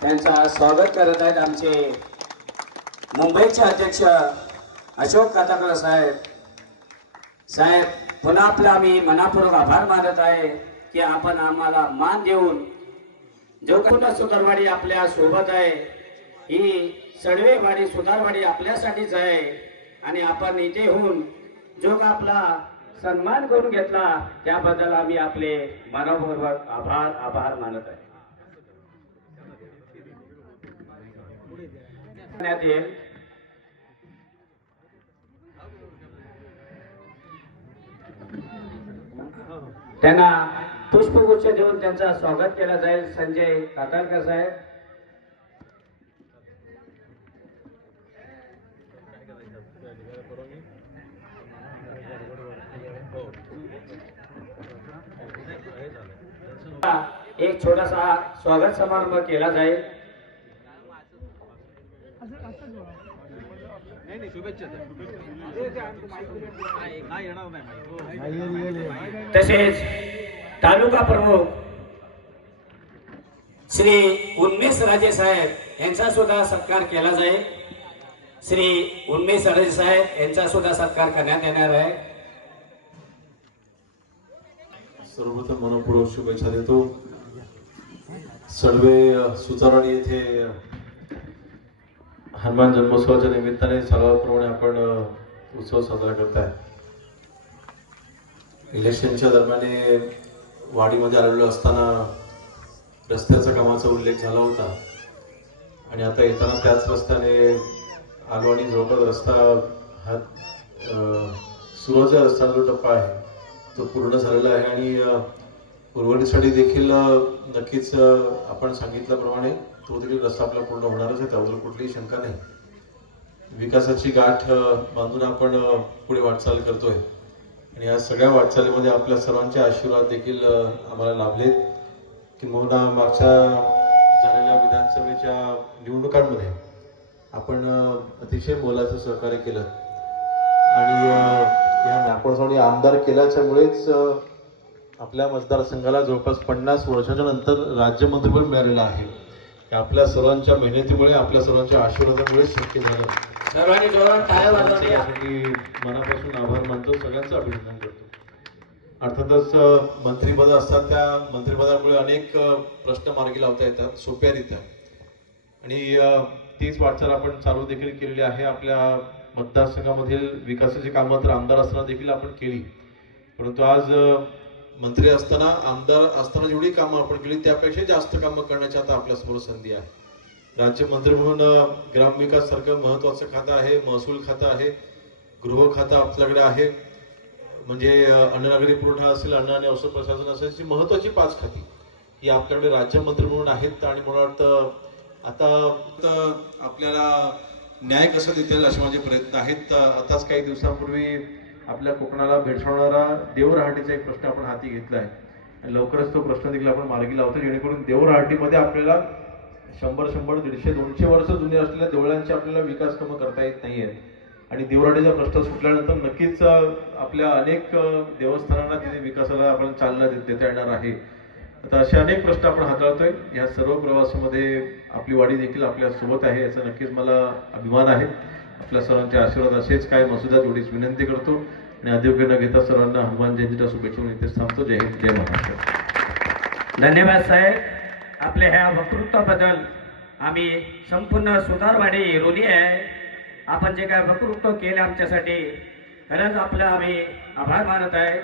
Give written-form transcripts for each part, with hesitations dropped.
त्यांचा स्वागत करत आहेत आमचे मुंबईचे अध्यक्ष अशोक काताकर साहेब. साहेब पुन्हा आपला आम्ही मनापूर्वक आभार मानत आहे की आपण आम्हाला मान देऊन जो काही सुतारवाडी आपल्या सोबत आहे, ही सडवेवाडी सुतारवाडी आपल्यासाठीच आहे आणि आपण इथे होऊन जो का आपला सन्मान करून घेतला त्याबद्दल आम्ही आपले मनपूर्वक आभार मानत आहे. त्यांना पुष्पगुच्छ देऊन त्यांचा स्वागत केला जाईल. संजय कातारकर साहेब. एक छोटासा स्वागत समारंभ केला जाईल. तसेच तालुका प्रमुख श्री उन्मेष राजे साहेब यांचा सुद्धा सत्कार केला जाईल. श्री उन्मेष राजे साहेब यांचा सुद्धा सत्कार करण्यात येणार आहे. सर्वप्रथम मनपूर्वक शुभेच्छा देतो. सडवे सुतारवाडी येथे हनुमान जन्मोत्सवाच्या निमित्ताने सर्वांप्रमाणे आपण उत्सव साजरा करताय. इलेक्शनच्या दरम्यान वाडीमध्ये आलेलो असताना रस्त्याच्या कामाचा उल्लेख झाला होता आणि आता येताना त्याच रस्त्याने आलो आणि जवळपास रस्ता हा सुरुवातीचा रस्ता जो टप्पा आहे तो पूर्ण झालेला आहे आणि उर्वरितसाठी देखील नक्कीच आपण सांगितल्याप्रमाणे तो देखील रस्ता आपला पूर्ण होणारच आहे, त्याबद्दल कुठलीही शंका नाही. विकासाची गाठ बांधून आपण पुढे वाटचाल करतोय आणि या सगळ्या वाटचालीमध्ये आपल्या सर्वांचे आशीर्वाद देखील आम्हाला लाभलेत. किंबहुना मागच्या झालेल्या विधानसभेच्या निवडणुकांमध्ये आपण अतिशय मोलाचं सहकार्य केलं आणि या नागपूरसाठी आमदार केल्याच्यामुळेच आपल्या मतदारसंघाला जवळपास 50 वर्षाच्या नंतर राज्यमंत्रीपद मिळालेलं आहे. आपल्या सर्वांच्या मेहनतीमुळे, आपल्या सर्वांच्या आशीर्वादामुळे शक्य झालं. सर्वांनी जोरात टाळ्या वाजवल्या. मनापासून आभार मानतो, सगळ्यांचं अभिनंदन करतो. अर्थातच मंत्रिपद असतात, त्या मंत्रिपदामुळे अनेक प्रश्न मार्गी लावता येतात सोप्यारित्या आणि तीच वाटचाल आपण चालू देखील केलेली आहे. आपल्या मतदारसंघामधील विकासाची कामं तर आमदार असताना देखील आपण केली, परंतु आज मंत्री असताना, आमदार असताना जेवढी कामं आपण केली त्यापेक्षा जास्त कामं करण्याची आता आपल्यासमोर संधी आहे. राज्यमंत्री म्हणून ग्रामविकास सारखं महत्त्वाचं खातं आहे, महसूल खातं आहे, गृह खातं आपल्याकडे आहे, म्हणजे अन्न नागरी पुरवठा असेल, अन्न आणि औषध प्रशासन असेल, अशी महत्त्वाची 5 खाती ही आपल्याकडे राज्यमंत्री म्हणून आहेत. आणि मला वाटतं आता आपल्याला न्याय कसा देता येईल असे माझे प्रयत्न आहेत. आताच काही दिवसांपूर्वी आपल्या कोकणाला भेडसावणारा देवरहाटीचा एक प्रश्न आपण हाती घेतला आहे आणि लवकरच तो प्रश्न देखील आपण मार्गी लावतो, जेणेकरून देवरहाटीमध्ये आपल्याला 100, 150, 200 वर्ष जुने असलेल्या देवळांची आपल्याला विकास कामं करता येत नाही आहेत आणि देवरहाटीचा प्रश्न सुटल्यानंतर नक्कीच आपल्या अनेक देवस्थानांना तिथे विकासाला आपण चालना देता येणार आहे. आता असे अनेक प्रश्न आपण हाताळतोय. या सर्व प्रवासामध्ये आपली वाडी देखील आपल्या सोबत आहे, याचा नक्कीच मला अभिमान आहे. आपल्या सर्वांचे आशीर्वाद असेच काय मसुदा एवढीच विनंती करतो आणि अधिक न घेता सर्वांना हनुमान जयंतीच्या शुभेच्छा इथेच थांबतो. जय हिंद, जय महाराष्ट्र. धन्यवाद साहेब. आपल्या ह्या वक्तृत्वाबद्दल आम्ही संपूर्ण सुतारवाडी रोली आहे. आपण जे काय वक्तृत्व केले आमच्यासाठी खरंच आपला आम्ही आभार मानत आहे.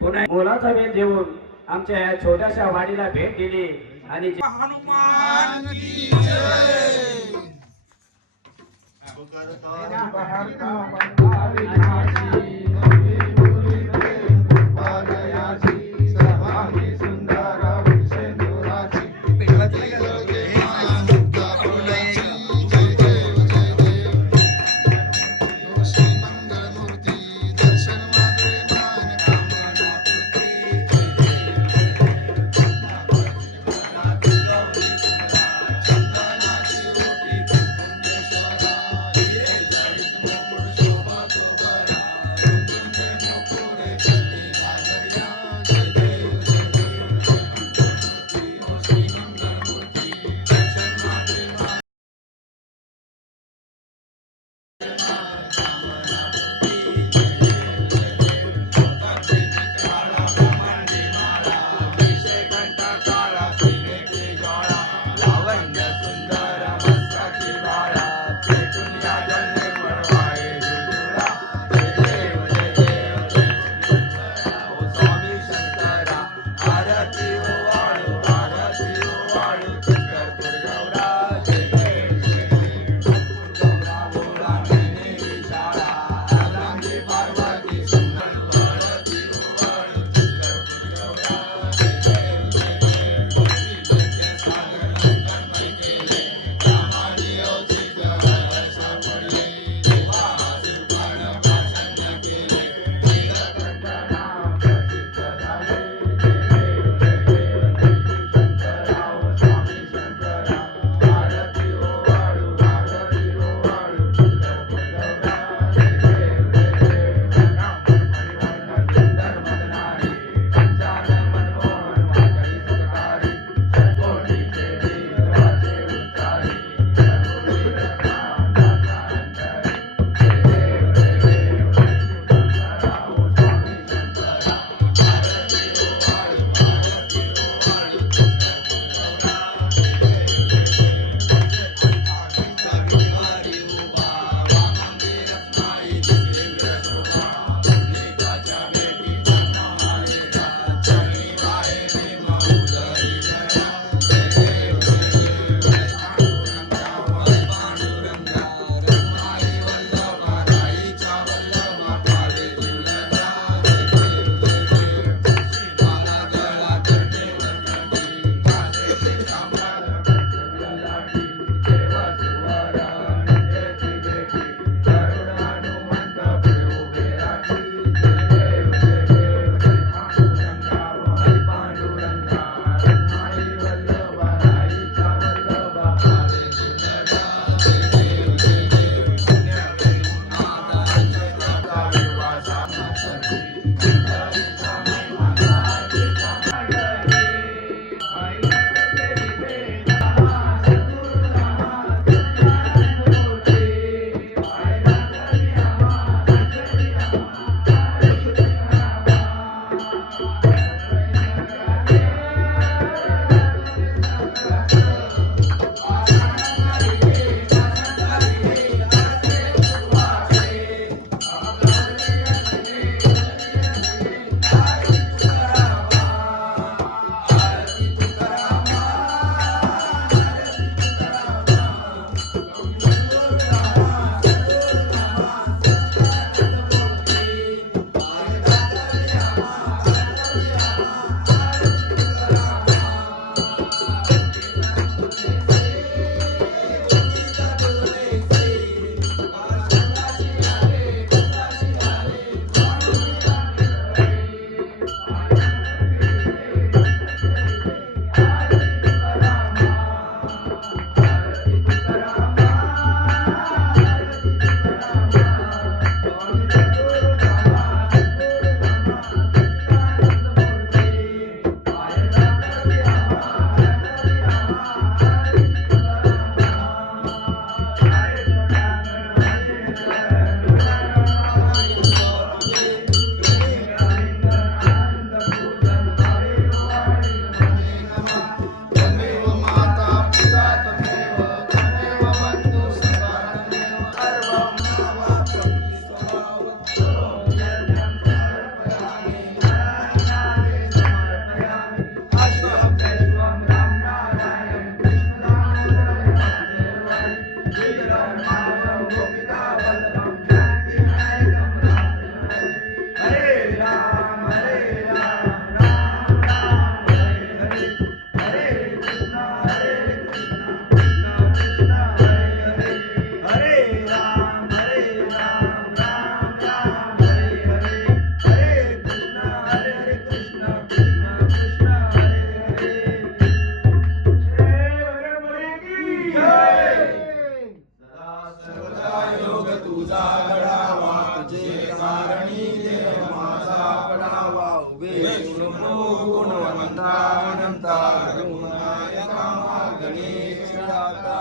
पुन्हा मोलाचा वेळ देऊन आमच्या या छोट्याशा वाडीला भेट दिली आणि हनुमान की गुणवंता अनंता रघुनायका गणेश दाता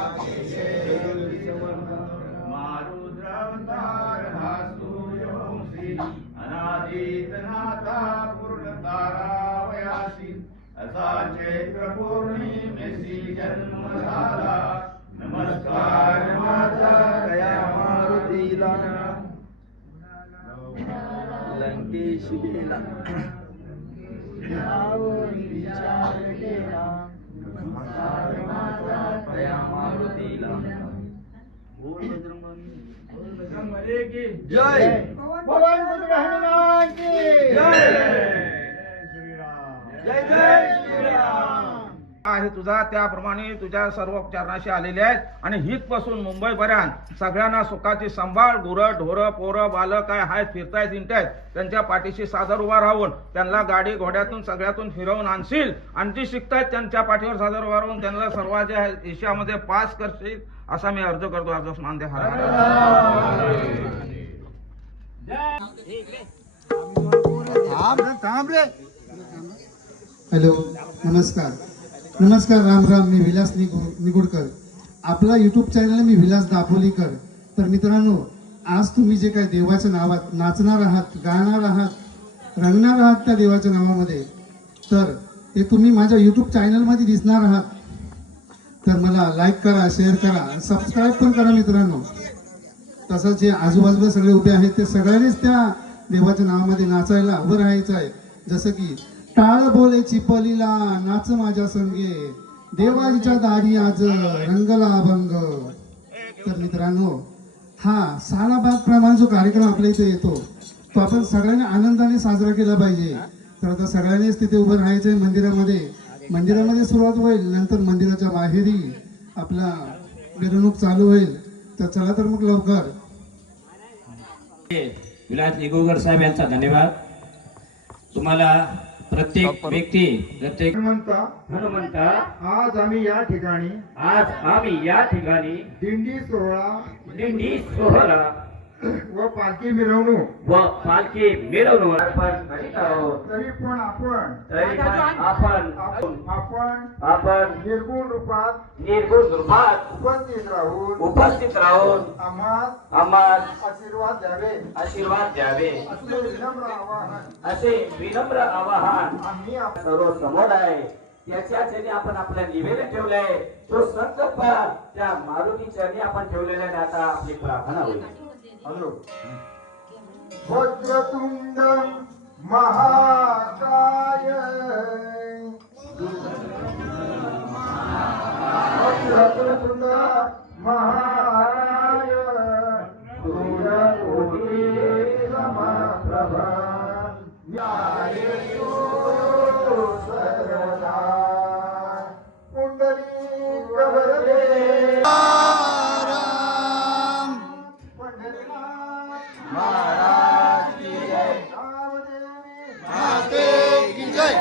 मारुद्रावतार हा सूर्यवंशी अनादित नाथा पूर्णतारावयासी असा चैत्र पौर्णिमेसी जन्म झाला नमस्कार माझा दया मारुतीला लंकेश गेला विचार केला नमस्कार माझा दया मारुतीला बोल बजरंगबली की जय पवन पुत्र हनुमान की जय जय जय श्रीराम आहे तुझा त्याप्रमाणे तुझ्या सर्व चरणाशी आलेले आहेत आणि हितपासून मुंबईपर्यंत सगळ्यांना सुखाची सांभाळ गुरं ढोरं पोरं बालं काय आहेत फिरतायत इंटायत त्यांच्या पाठीशी सादर उभा राहून त्यांना गाडी घोड्यातून सगळ्यातून फिरवून आणशील आणि जी शिकतायत त्यांच्या पाठीवर सादर उभा राहून त्यांना सर्वांच्या देशामध्ये पास करशील असा मी अर्ज करतो. अर्ज मान दे. हॅलो नमस्कार नमस्कार राम राम. मी विलास निगुडकर. आपला यूट्यूब चॅनल मी विलास दापोलीकर. तर मित्रांनो आज तुम्ही जे काय देवाच्या नावात नाचणार आहात गाणार आहात रंगणार आहात त्या देवाच्या नावामध्ये तर ते तुम्ही माझ्या यूट्यूब चॅनलमध्ये दिसणार आहात. तर मला लाईक करा शेअर करा सबस्क्राईब पण करा मित्रांनो. तसंच जे आजूबाजूला सगळे उभे आहेत ते सगळ्यांनीच त्या देवाच्या नावामध्ये नाचायला उभं राहायचं आहे. जसं की टाळ बोले चिपलीला नाच माझ्या संगे देवाच्या दारी आज रंगला अभंग. तर मित्रांनो हा सालाबाद प्रमाणे जो कार्यक्रम आपल्या इथे येतो तो आपण सगळ्यांनी आनंदाने साजरा केला पाहिजे. तर आता सगळ्यांनीच तिथे उभं राहायचंय मंदिरामध्ये सुरुवात होईल नंतर मंदिराच्या बाहेरही आपला मिरवणूक चालू होईल. तर चला तर मग लवकर. विलास निगुडकर साहेब यांचा धन्यवाद. तुम्हाला प्रत्येक व्यक्ती प्रत्येक हनुमंता आज आम्ही या ठिकाणी दिंडी सोहळा व पालखी मिरवणूक आपण करीत आहोत. तरी पण आपण निर्गुण रूपात उपस्थित राहून आम्हाला आशीर्वाद द्यावे असे विनम्र आवाहन आम्ही सर्व समोर आहे. त्याच्या चरणी आपण आपल्या निवेदन ठेवलंय. तो संकल्प त्या मारुती चरणी आपण ठेवलेला आहे. आता आपली प्रार्थना होईल. वक्रतुंड महाकाय वक्रतुंड महाकाय सूर्यकोटि समप्रभा न्याययो सर्वदा पुंडलीक वरदे महाराज की जय. माते की जय.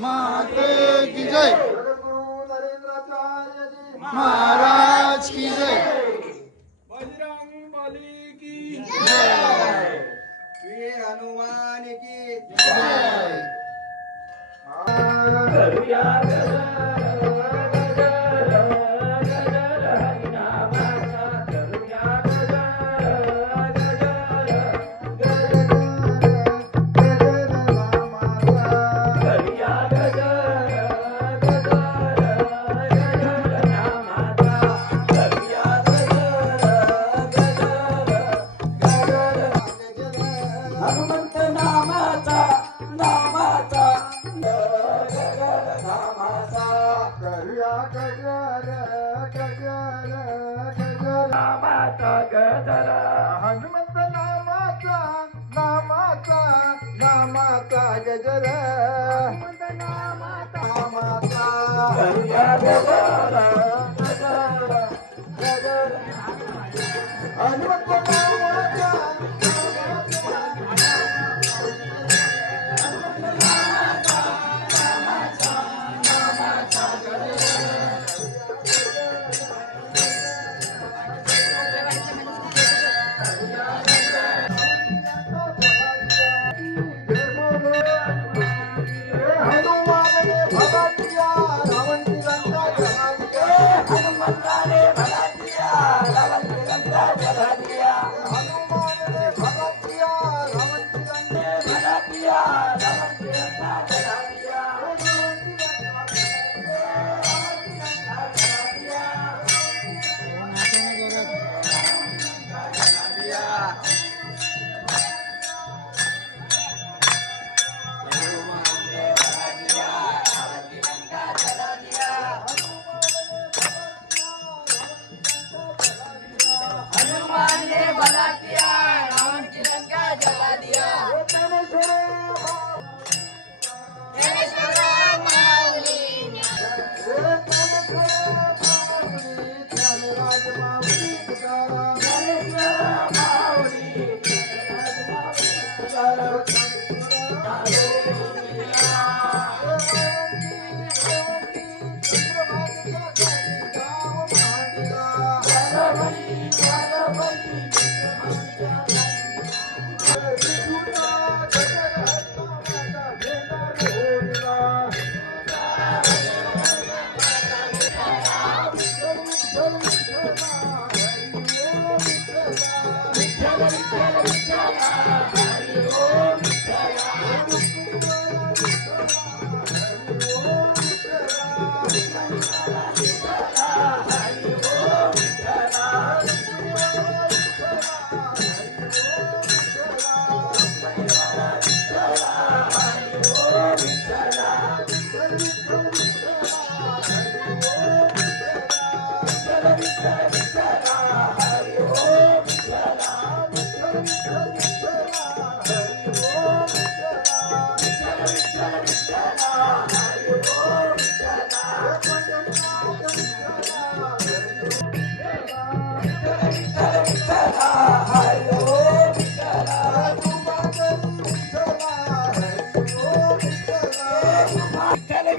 माते की जय. जगद्गुरु नरेंद्राचार्य जी महाराज की जय. बजरंगबली की जय. श्री हनुमान की जय. हनुमंत नामाचा करूया गजर गजर गजर हनुमंत नामाचा गजर नामाचा करूया गजर हनुमंत नामाचा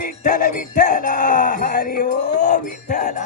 विठ्ठल विठ्ठल हरी ओ विठ्ठल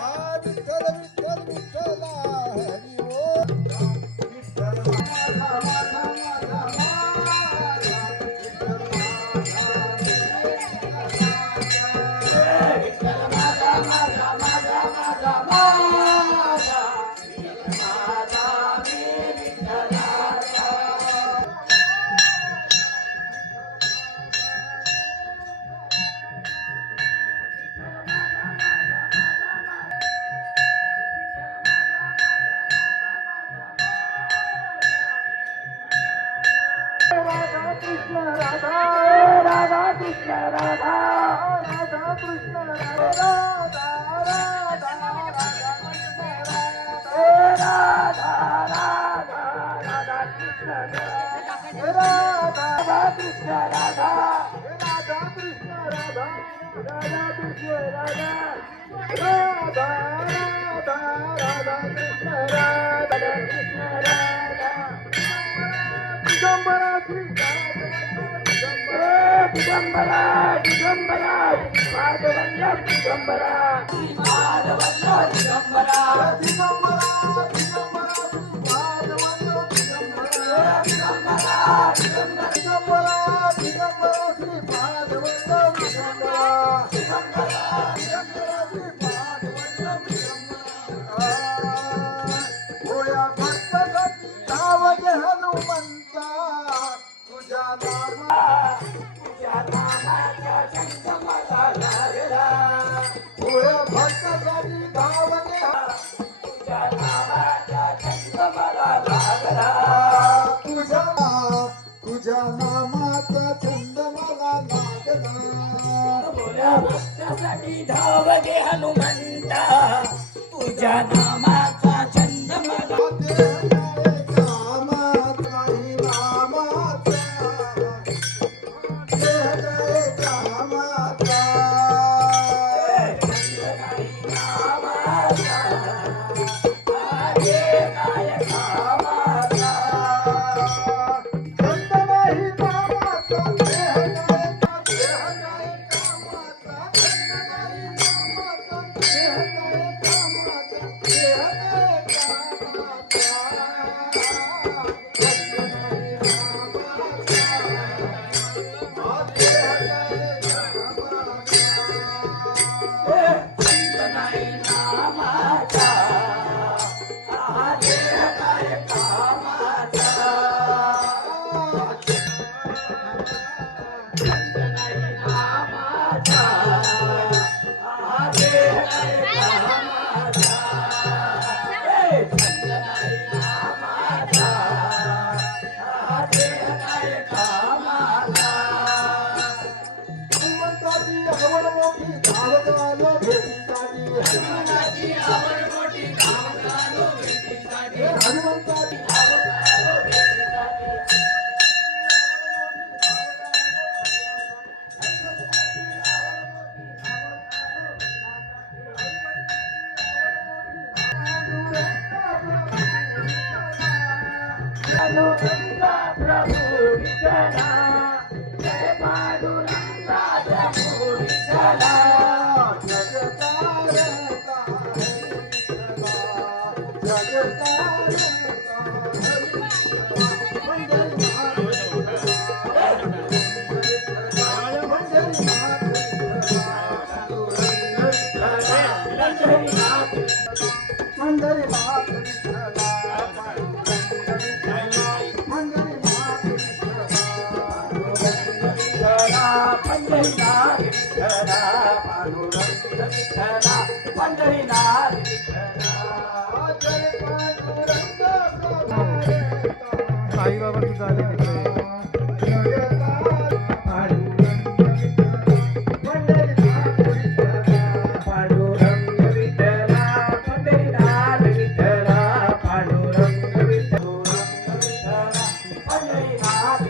तुझ्या नामाचा छंद मला लागला भक्तासाठी धाव गे हनुमंता तुझ्या नामाचा छंद मला पंढरीनाथ विठ्ठला पांडुरंग विठ्ठला पंढरीनाथ विठ्ठला साईबाबा सुद्धा आले तिकडे पांडुरंग विठ्ठला पंढरीनाथ विठ्ठला पांडुरंग विठ्ठला पंढरीनाथ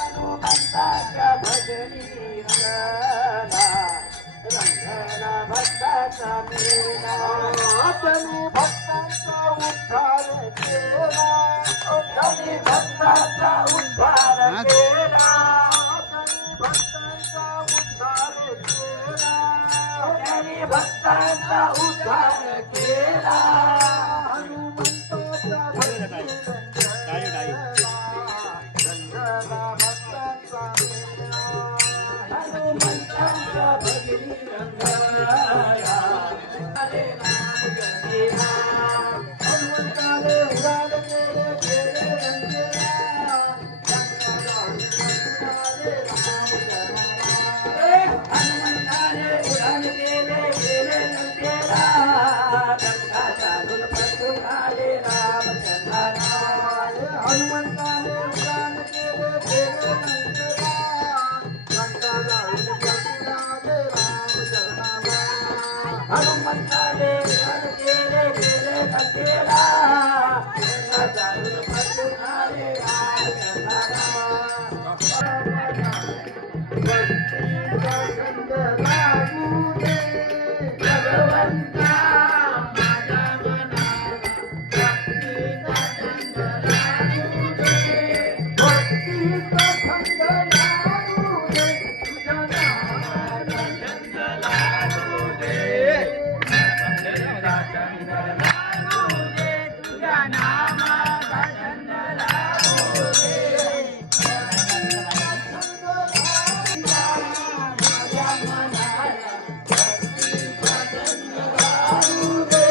हनुमंताच्या भजनी रंगला रंगला भक्ताचा मेळा त्यांनी भक्तांचा उद्धार केला त्यांनी भक्ताचा उद्धार केला त्यांनी भक्तांचा उद्धार केला हनुमंताच्या भजनी हनुमंताच्या भजनी रंगाया हरे राम जय राम हनुमंताने उडाल केले केले रंगेला हनुमंताने उडाल केले केले रंगेला गंगा चालून पटून आले रामचंद्राला हनुमंताने उडाल केले केले रंगेला हनुमंताने उडाल केले केले रंगेला गंगा चालून पटून आले रामचंद्राला भगवंता माझ्या मनाला भक्तीचा छंद लागू दे भक्तीचा छंद लागू दे तुझ्या नामाचा छंद लागू दे भक्तीचा छंद लागू दे तुझ्या नामाचा छंद लागू दे माझ्या मनाला भक्तीचा छंद लागू दे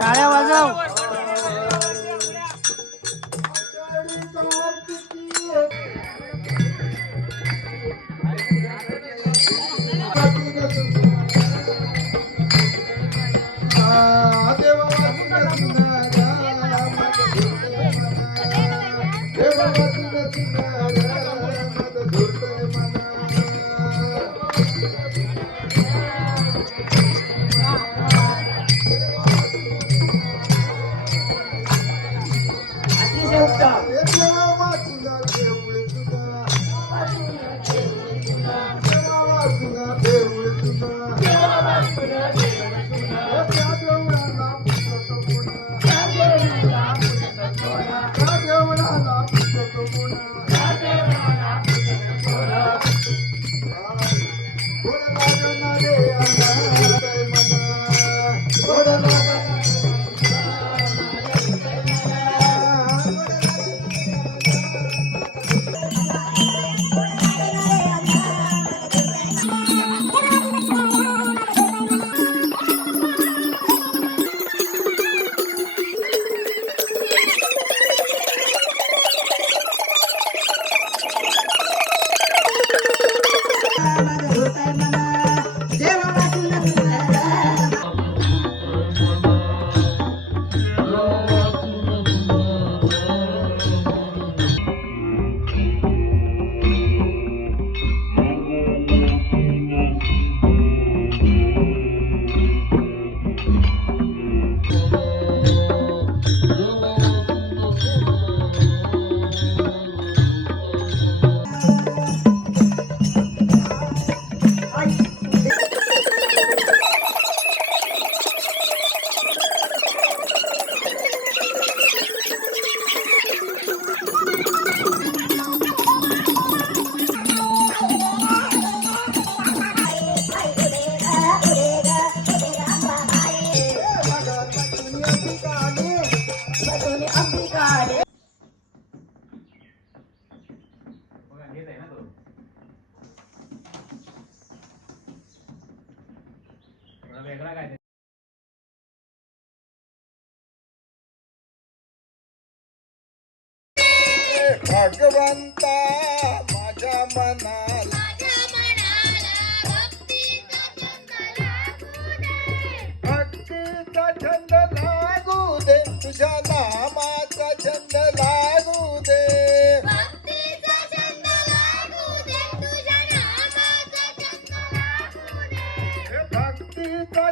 टाळ्या वाजव अतिशय उत्तम देवा वाचून भगवंता माझ्या मनाला भक्तीचा छंद लागू दे तुझ्या नामाचा छंद लागू दे भक्तीचा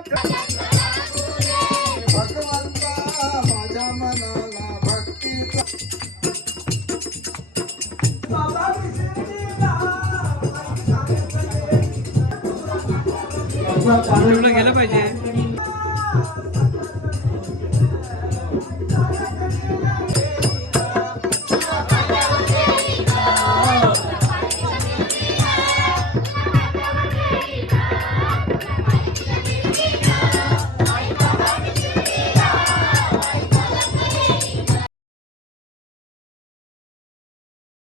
छंद भगवंता माझ्या मनाला भक्तीचा गेलं पाहिजे.